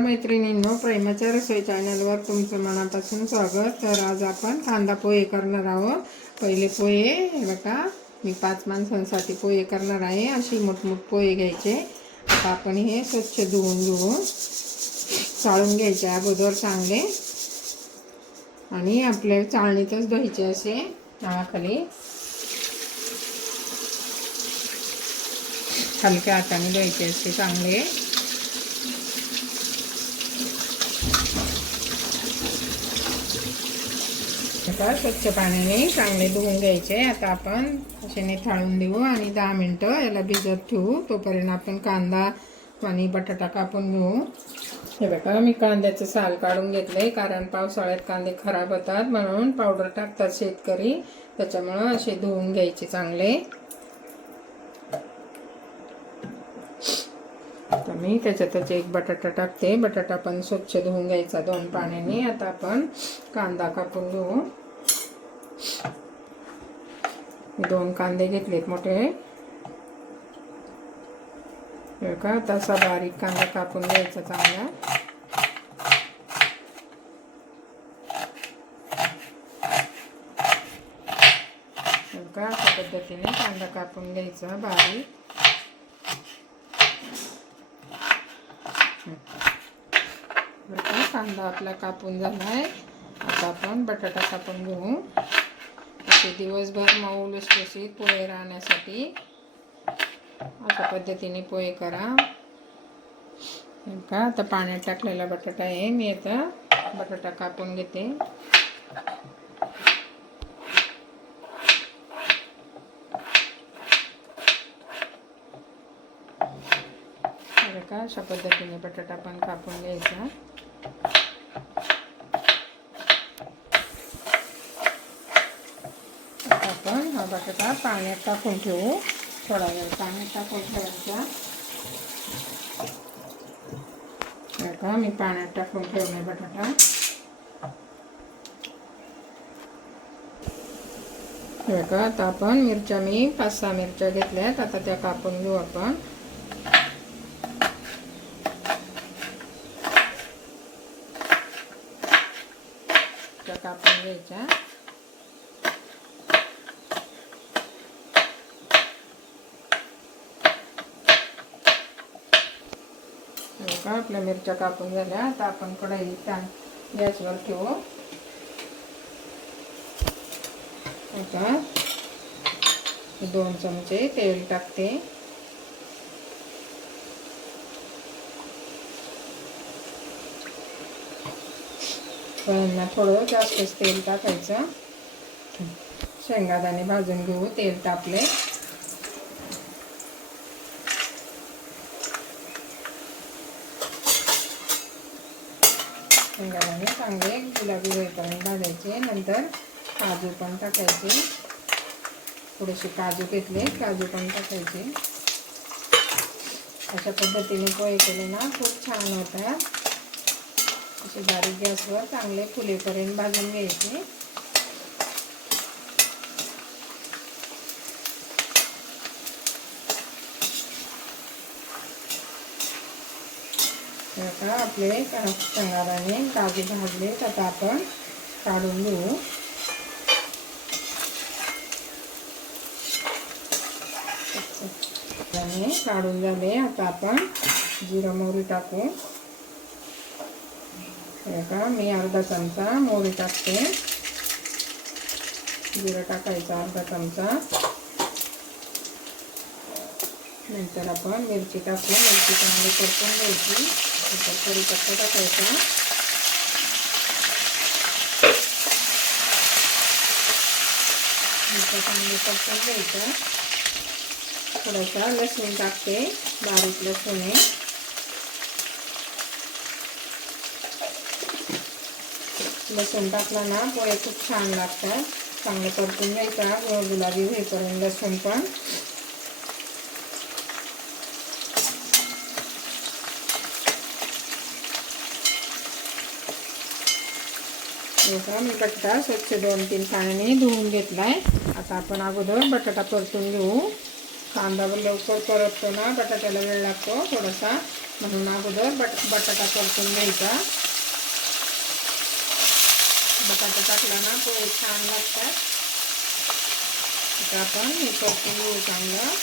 मैत्रिणींनो, प्रेमाच्या रसोई चॅनलवर तुमचं मनापासून स्वागत. तर आज आपण कांदा पोहे करणार आहोत. पहिले पोहे हे बघा, मी 5 माणसांसाठी पोहे करणार आहे. अशी मोठमोठ पोहे घ्यायचे. आता आपण हे स्वच्छ धुवून चाळून घ्यायचे अगोदर चांगले, आणि आपल्या चाळणीतच धुवायचे असे नावाखाली हलक्या हाताने धुवायचे असे चांगले. स्वच्छ पाण्याने चांगले धुवून घ्यायचे. आता आपण असे निथळून देऊ आणि 10 मिनिटं याला भिजत ठेवू. तोपर्यंत आपण कांदा आणि बटाटा कापून घेऊ. हे बघा, मी कांद्याचं साल काढून घेतलंय, कारण पावसाळ्यात कांदे खराब होतात म्हणून पावडर टाकतात शेतकरी, त्याच्यामुळं असे धुवून घ्यायचे चांगले. आता मी त्याच्यातच एक बटाटा टाकते. बटाटा पण स्वच्छ धुवून घ्यायचा 2 पाण्याने. आता आपण कांदा कापून घेऊ. 2 कांदे घेतलेत मोठे. का तसा बारीक कांदा कापून घ्यायचा चांगला. का अशा पद्धतीने कांदा कापून घ्यायचा बारीक. कांदा आपला कापून झालाय. आता आपण बटाटा कापून घेऊ. असे दिवसभर मऊ लुसलुशीत पोहे राहण्यासाठी अशा पद्धतीने पोहे करा. का आता पाण्यात टाकलेला बटाटा आहे. मी आता बटाटा कापून घेते. का अशा पद्धतीने बटाटा पण कापून घ्यायचा. आपण हा बटाटा पाण्यात टाकून ठेवू. थोडा वेळ पाण्यात टाकून ठेवायचा. का मी पाण्यात टाकून ठेवले बटाटा. का आता आपण मिरच्या, मी 5-6 मिरच्या घेतल्यात. आता त्या कापून घेऊ आपण. कापून घ्यायच्या. का आपल्या मिरच्या कापून झाल्या. आता आपण कढई गॅसवर ठेवू. आता 2 चमचे तेल टाकते. थोडं जास्तच तेल टाकायचं. शेंगादाणे भाजून घेऊ. तेल तापले. शेंगादाणे चांगले गुलाबी होईपर्यंत भाजायचे. नंतर काजू पण टाकायचे. थोडेसे काजू घेतले, काजू पण टाकायचे. अशा पद्धतीने पोहे केले ना खूप छान होतात. असे बारीक गॅसवर चांगले फुलेपर्यंत भाजून घ्यायचे. आता आपले शेंगादाणे काजू भाजले. आता आपण काढून घेऊ. काढून झाले. आता आपण जिरं मोहरी टाकू. का मी अर्धा चमचा मोहरी टाकते. जिरं टाकायचं अर्धा चमचा. नंतर आपण मिरची टाकू. मिरची चांगली परतून घ्यायची. नंतर कढीपत्ता टाकायचा. मिरची चांगली परतून घ्यायचं. थोडासा लसूण टाकते, बारीक लसूण आहे. लसूण टाकला ना पोहे खूप छान लागतात. चांगलं परतून घ्यायचा गुलाबी होईपर्यंत लसूण पण. मी बटाटा स्वच्छ 2-3 पाण्याने धुवून घेतलाय. आता आपण अगोदर बटाटा परतून घेऊ. कांदा लवकर परततो ना, बटाट्याला वेळ लागतो थोडासा. म्हणून अगोदर बटाटा परतून घ्यायचा. बटाटा टाकला ना पोहे छान लागतात. आता आपण हे परतून घेऊ चांगलं.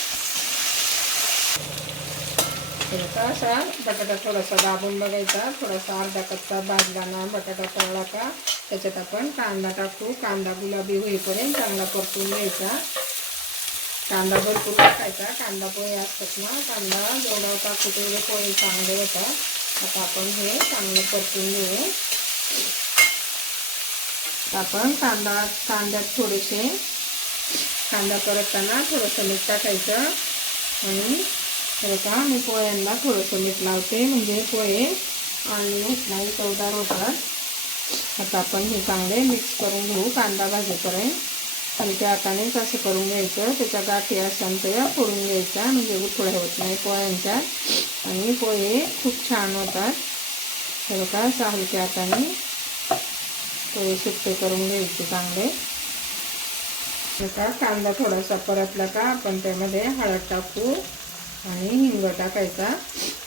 थोडासा असा बटाटा थोडासा दाबून बघायचा. थोडासा अर्धा कच्चा भाजला ना बटाटा तळला का त्याच्यात आपण कांदा टाकू. कांदा गुलाबी होईपर्यंत चांगला परतून घ्यायचा. कांदा भरपूर टाकायचा. कांदा पोहे असतात ना, कांदा जेवढा टाकू तेवढे पोहे चांगले होतात. आता आपण हे चांगलं परतून घेऊ. आपण कांद्यात थोडेसे कांदा परतताना थोडंसं मीठ टाकायचं. आणि बघा मी पोह्यांना थोडंसं मीठ लावते म्हणजे पोहे आणि होत नाही, चवदार होतात. आता आपण हे चांगले मिक्स करून घेऊ कांदा भाजेपर्यंत. हलक्या हातानेच असं करून घ्यायचं. त्याच्या गाठी असताना त्या फोडून घ्यायच्या म्हणजे उथळे होत नाही पोह्यांच्या. आणि पोहे खूप छान होतात. हे बघा असं हलक्या हाताने पोहे सुट्टे करून घ्यायचे चांगले. बघा कांदा थोडासा परतला का आपण त्यामध्ये हळद टाकू आणि हिंग टाकायचा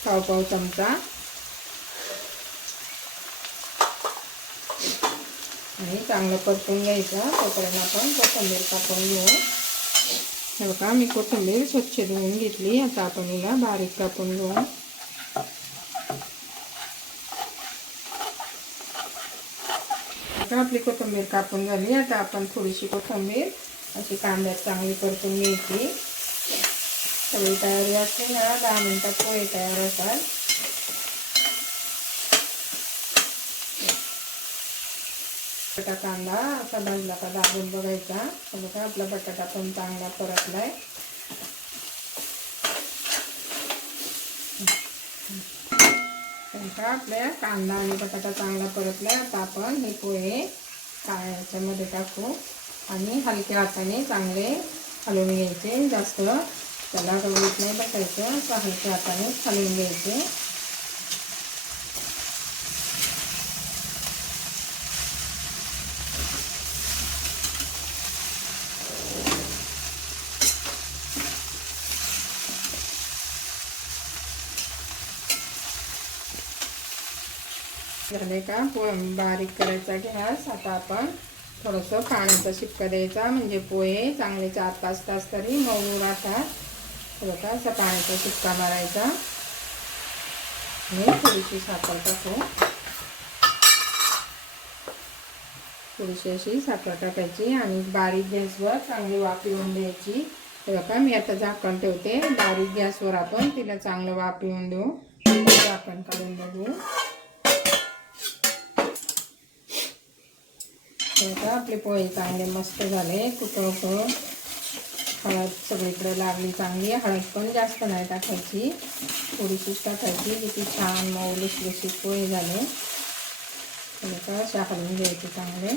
पाव चमचा. आणि चांगलं परतून घ्यायचं. तोपर्यंत आपण कोथिंबीर कापून घेऊ. हे बघा मी कोथिंबीर स्वच्छ धुवून घेतली. आता आपण हिला बारीक कापून घेऊ. आता आपली कोथिंबीर कापून झाली. आता आपण थोडीशी कोथिंबीर अशी कांद्यात चांगली परतून घ्यायची. सगळी तयारी असते ना 10 मिनिटात पोहे तयार होतात. बटाटा कांदा असा भाजला का दाबून बघायचा. बघा आपला बटाटा पण चांगला परतलाय. आपल्या कांदा आणि बटाटा चांगला परतलाय. आता आपण हे पोहे याच्यामध्ये टाकू आणि हलक्या हाताने चांगले हलवून घ्यायचे. जास्त त्याला गवळीत नाही बसायचं. असं हलक्या हाताने हलवून घ्यायचे. झाले का बारीक करायचा गॅस. आता आपण थोडंसं पाण्याचा शिपका द्यायचा म्हणजे पोहे चांगले 4-5 तास तरी मऊ राहतात. बघा असा पाण्याचा शिपका मारायचा आणि थोडीशी साखर टाकू. थोडीशी अशी साखर टाकायची आणि बारीक गॅसवर चांगली वाफ येऊन द्यायची. बघा मी आता झाकण ठेवते. बारीक गॅसवर आपण तिला चांगलं वाफ येऊन देऊ. झाकण काढून बघू. आपले पोहे चांगले मस्त झाले. कुकळून हळद सगळीकडे लागली चांगली. हळद पण जास्त नाही टाकायची, थोडीशीच टाकायची. किती छान मऊ लुसलुशीत पोहे झाले. अशा हलवून घ्यायचे चांगले.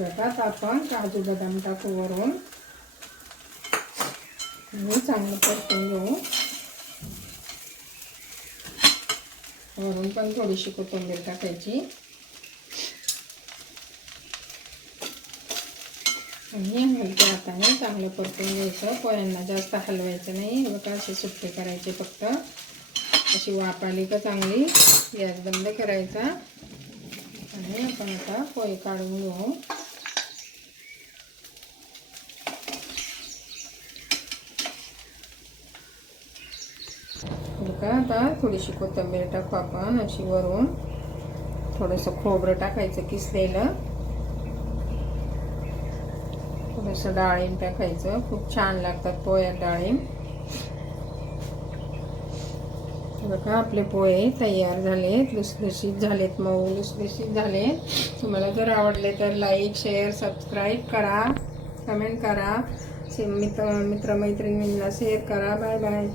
आता आपण काजू बदाम टाकू वरून आणि चांगलं परतून घेऊ. वरून पण थोडीशी कोथिंबीर टाकायची आणि हलक्या हाताने चांगलं परतून घ्यायचं. पोह्यांना जास्त हलवायचं नाही. बघा असे सुट्टे करायचे फक्त. अशी वाफ आली का चांगली गॅस बंद करायचा आणि आपण आता पोहे काढून घेऊ. बघा आता थोडीशी कोथिंबीर टाकू आपण अशी वरून. थोडंसं खोबरं टाकायचं किसलेलं. थोडंसं डाळिंब टाकायचं. खूप छान लागतात पोह्यात डाळिंब. बघा आपले पोहे तयार झालेत. लुसलुशीत झालेत, मऊ लुसलुशीत झाले. तुम्हाला जर आवडले तर लाईक, शेअर, सबस्क्राईब करा, कमेंट करा, मित्रमैत्रिणींना शेअर करा. Bye bye.